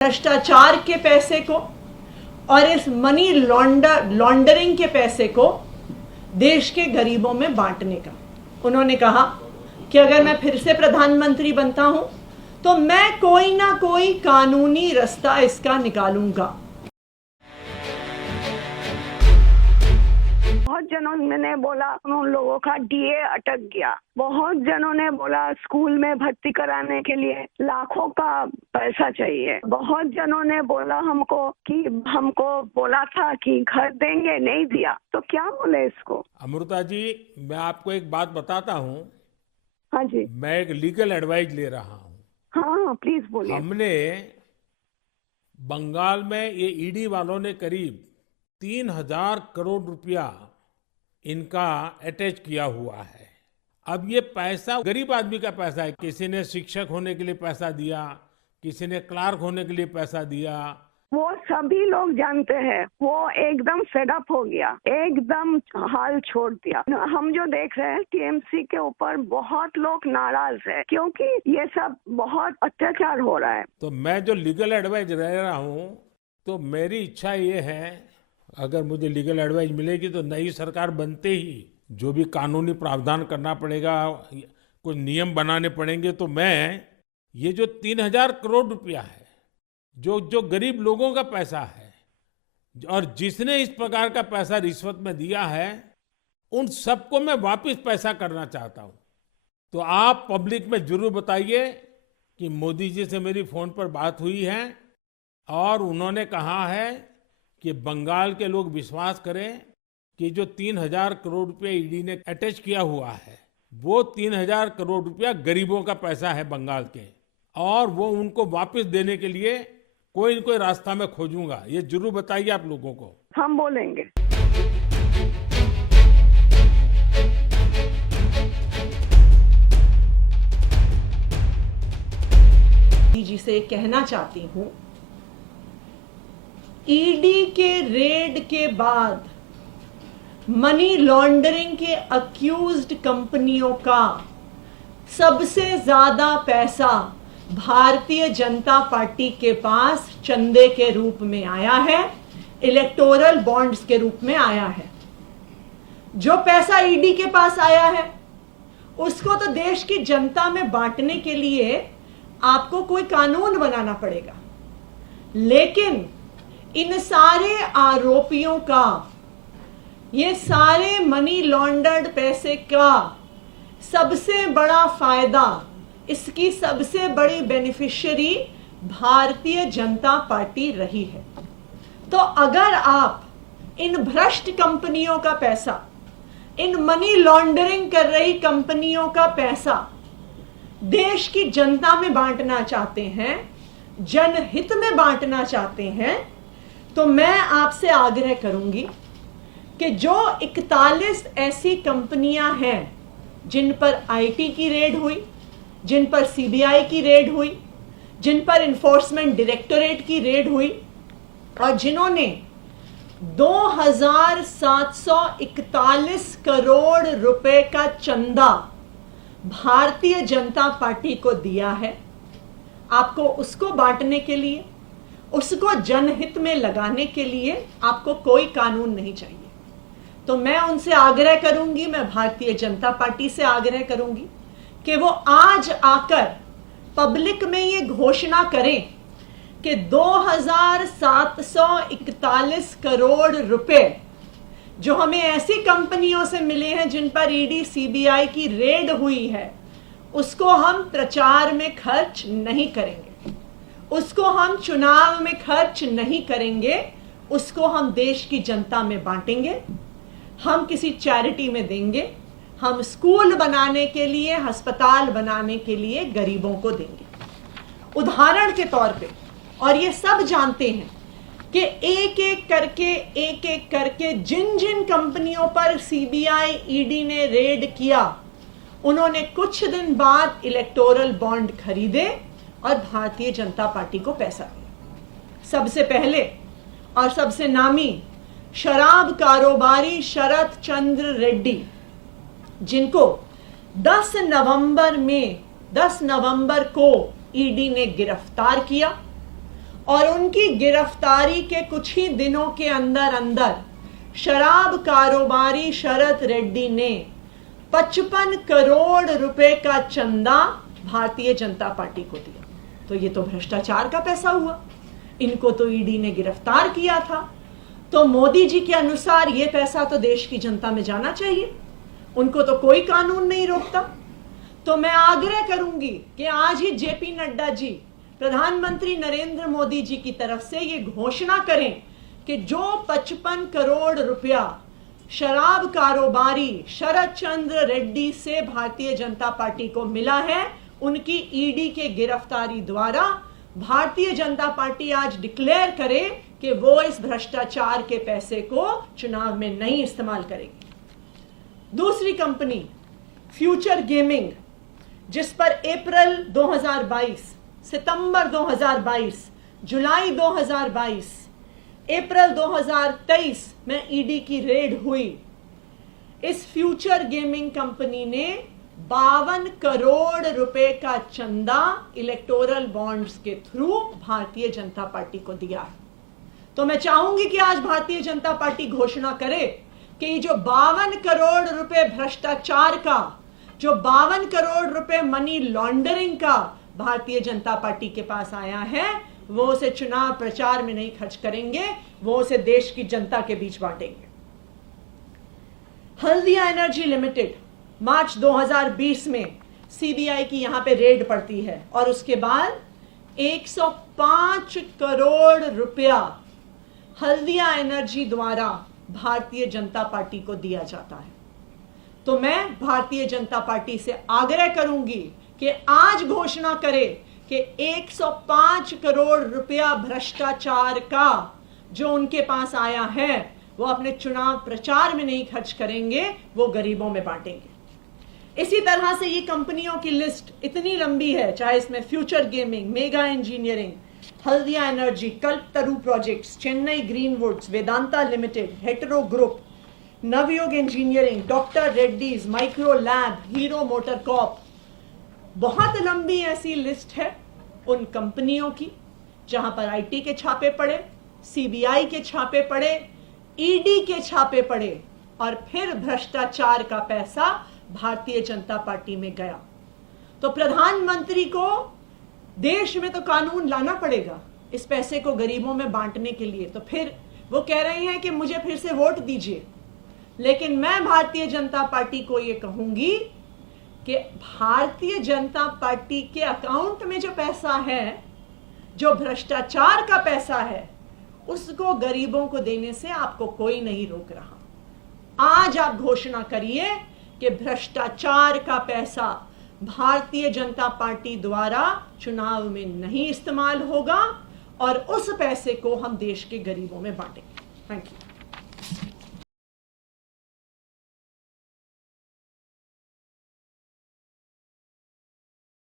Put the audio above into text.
भ्रष्टाचार के पैसे को और इस मनी लॉन्डरिंग के पैसे को देश के गरीबों में बांटने का। उन्होंने कहा कि अगर मैं फिर से प्रधानमंत्री बनता हूं तो मैं कोई ना कोई कानूनी रास्ता इसका निकालूंगा। बहुत जनों ने बोला उन लोगों का डीए अटक गया। बहुत जनों ने बोला स्कूल में भर्ती कराने के लिए लाखों का पैसा चाहिए। बहुत जनों ने बोला हमको बोला था कि घर देंगे, नहीं दिया। तो क्या बोले इसको? अमृता जी, मैं आपको एक बात बताता हूँ। हाँ जी। मैं एक लीगल एडवाइस ले रहा हूँ। हाँ, प्लीज बोलिए। हमने बंगाल में ये ईडी वालों ने करीब 3,000 करोड़ रुपया इनका अटैच किया हुआ है। अब ये पैसा गरीब आदमी का पैसा है। किसी ने शिक्षक होने के लिए पैसा दिया, किसी ने क्लार्क होने के लिए पैसा दिया। वो सभी लोग जानते हैं। वो एकदम फेडअप हो गया, एकदम हाल छोड़ दिया। हम जो देख रहे हैं टीएमसी के ऊपर बहुत लोग नाराज है क्योंकि ये सब बहुत अत्याचार हो रहा है। तो मैं जो लीगल एडवाइस ले रहा हूँ, तो मेरी इच्छा ये है, अगर मुझे लीगल एडवाइस मिलेगी तो नई सरकार बनते ही जो भी कानूनी प्रावधान करना पड़ेगा, कुछ नियम बनाने पड़ेंगे, तो मैं ये जो 3,000 करोड़ रुपया है, जो गरीब लोगों का पैसा है और जिसने इस प्रकार का पैसा रिश्वत में दिया है, उन सबको मैं वापस पैसा करना चाहता हूं। तो आप पब्लिक में जरूर बताइए कि मोदी जी से मेरी फोन पर बात हुई है और उन्होंने कहा है कि बंगाल के लोग विश्वास करें कि जो 3,000 करोड़ रुपया ईडी ने अटैच किया हुआ है, वो 3,000 करोड़ रुपया गरीबों का पैसा है बंगाल के, और वो उनको वापस देने के लिए कोई न कोई रास्ता मैं खोजूंगा। ये जरूर बताइए आप लोगों को। हम बोलेंगे। जी से कहना चाहती हूं, ईडी के रेड के बाद मनी लॉन्ड्रिंग के अक्यूज्ड कंपनियों का सबसे ज्यादा पैसा भारतीय जनता पार्टी के पास चंदे के रूप में आया है, इलेक्टोरल बॉन्ड्स के रूप में आया है। जो पैसा ईडी के पास आया है उसको तो देश की जनता में बांटने के लिए आपको कोई कानून बनाना पड़ेगा, लेकिन इन सारे आरोपियों का, ये सारे मनी लॉन्डर्ड पैसे का सबसे बड़ा फायदा, इसकी सबसे बड़ी बेनिफिशियरी भारतीय जनता पार्टी रही है। तो अगर आप इन भ्रष्ट कंपनियों का पैसा, इन मनी लॉन्ड्रिंग कर रही कंपनियों का पैसा देश की जनता में बांटना चाहते हैं, जनहित में बांटना चाहते हैं, तो मैं आपसे आग्रह करूंगी कि जो 41 ऐसी कंपनियां हैं जिन पर आईटी की रेड हुई, जिन पर सीबीआई की रेड हुई, जिन पर इन्फोर्समेंट डायरेक्टोरेट की रेड हुई और जिन्होंने 2,741 करोड़ रुपए का चंदा भारतीय जनता पार्टी को दिया है, आपको उसको बांटने के लिए, उसको जनहित में लगाने के लिए आपको कोई कानून नहीं चाहिए। तो मैं उनसे आग्रह करूंगी, मैं भारतीय जनता पार्टी से आग्रह करूंगी कि वो आज आकर पब्लिक में ये घोषणा करें कि 2,741 करोड़ रुपए जो हमें ऐसी कंपनियों से मिले हैं जिन पर ईडी सीबीआई की रेड हुई है, उसको हम प्रचार में खर्च नहीं करेंगे, उसको हम चुनाव में खर्च नहीं करेंगे, उसको हम देश की जनता में बांटेंगे, हम किसी चैरिटी में देंगे, हम स्कूल बनाने के लिए, अस्पताल बनाने के लिए गरीबों को देंगे। उदाहरण के तौर पे, और ये सब जानते हैं कि एक एक करके जिन जिन कंपनियों पर सीबीआई ईडी ने रेड किया, उन्होंने कुछ दिन बाद इलेक्टोरल बॉन्ड खरीदे और भारतीय जनता पार्टी को पैसा दिया। सबसे पहले और सबसे नामी शराब कारोबारी शरत चंद्र रेड्डी, जिनको 10 नवंबर को ईडी ने गिरफ्तार किया और उनकी गिरफ्तारी के कुछ ही दिनों के अंदर अंदर शराब कारोबारी शरद रेड्डी ने 55 करोड़ रुपए का चंदा भारतीय जनता पार्टी को दिया। तो ये तो भ्रष्टाचार का पैसा हुआ। इनको तो ईडी ने गिरफ्तार किया था, तो मोदी जी के अनुसार ये पैसा तो देश की जनता में जाना चाहिए। उनको तो कोई कानून नहीं रोकता। तो मैं आग्रह करूंगी कि आज ही जेपी नड्डा जी प्रधानमंत्री नरेंद्र मोदी जी की तरफ से ये घोषणा करें कि जो 55 करोड़ रुपया शराब कारोबारी शरद चंद्र रेड्डी से भारतीय जनता पार्टी को मिला है, उनकी ईडी के गिरफ्तारी द्वारा भारतीय जनता पार्टी आज डिक्लेयर करे कि वो इस भ्रष्टाचार के पैसे को चुनाव में नहीं इस्तेमाल करेगी। दूसरी कंपनी फ्यूचर गेमिंग, जिस पर अप्रैल 2022, सितंबर 2022, जुलाई 2022, अप्रैल 2023 में ईडी की रेड हुई। इस फ्यूचर गेमिंग कंपनी ने 52 करोड़ रुपए का चंदा इलेक्टोरल बॉन्ड्स के थ्रू भारतीय जनता पार्टी को दिया है। तो मैं चाहूंगी कि आज भारतीय जनता पार्टी घोषणा करे कि ये जो 52 करोड़ रुपए भ्रष्टाचार का, जो 52 करोड़ रुपए मनी लॉन्ड्रिंग का भारतीय जनता पार्टी के पास आया है, वो उसे चुनाव प्रचार में नहीं खर्च करेंगे, वो उसे देश की जनता के बीच बांटेंगे। हल्दिया एनर्जी लिमिटेड, मार्च 2020 में सीबीआई की यहां पे रेड पड़ती है और उसके बाद 105 करोड़ रुपया हल्दिया एनर्जी द्वारा भारतीय जनता पार्टी को दिया जाता है। तो मैं भारतीय जनता पार्टी से आग्रह करूंगी कि आज घोषणा करे कि 105 करोड़ रुपया भ्रष्टाचार का जो उनके पास आया है, वो अपने चुनाव प्रचार में नहीं खर्च करेंगे, वो गरीबों में बांटेंगे। इसी तरह से ये कंपनियों की लिस्ट इतनी लंबी है, चाहे इसमें Future Gaming, Mega Engineering, Haldia Energy, Kalpataru Projects, Chennai Greenwoods, Vedanta Limited, Hetero Group, Navayoga Engineering, doctor Reddy's, Micro Lab, Hero Motor Corp. बहुत लंबी ऐसी लिस्ट है उन कंपनियों की जहां पर आईटी के छापे पड़े, सीबीआई के छापे पड़े, ईडी के छापे पड़े और फिर भ्रष्टाचार का पैसा भारतीय जनता पार्टी में गया। तो प्रधानमंत्री को देश में तो कानून लाना पड़ेगा इस पैसे को गरीबों में बांटने के लिए। तो फिर वो कह रहे हैं कि मुझे फिर से वोट दीजिए, लेकिन मैं भारतीय जनता पार्टी को ये कहूंगी कि भारतीय जनता पार्टी के अकाउंट में जो पैसा है, जो भ्रष्टाचार का पैसा है, उसको गरीबों को देने से आपको कोई नहीं रोक रहा। आज आप घोषणा करिए कि भ्रष्टाचार का पैसा भारतीय जनता पार्टी द्वारा चुनाव में नहीं इस्तेमाल होगा और उस पैसे को हम देश के गरीबों में बांटेंगे। Thank you.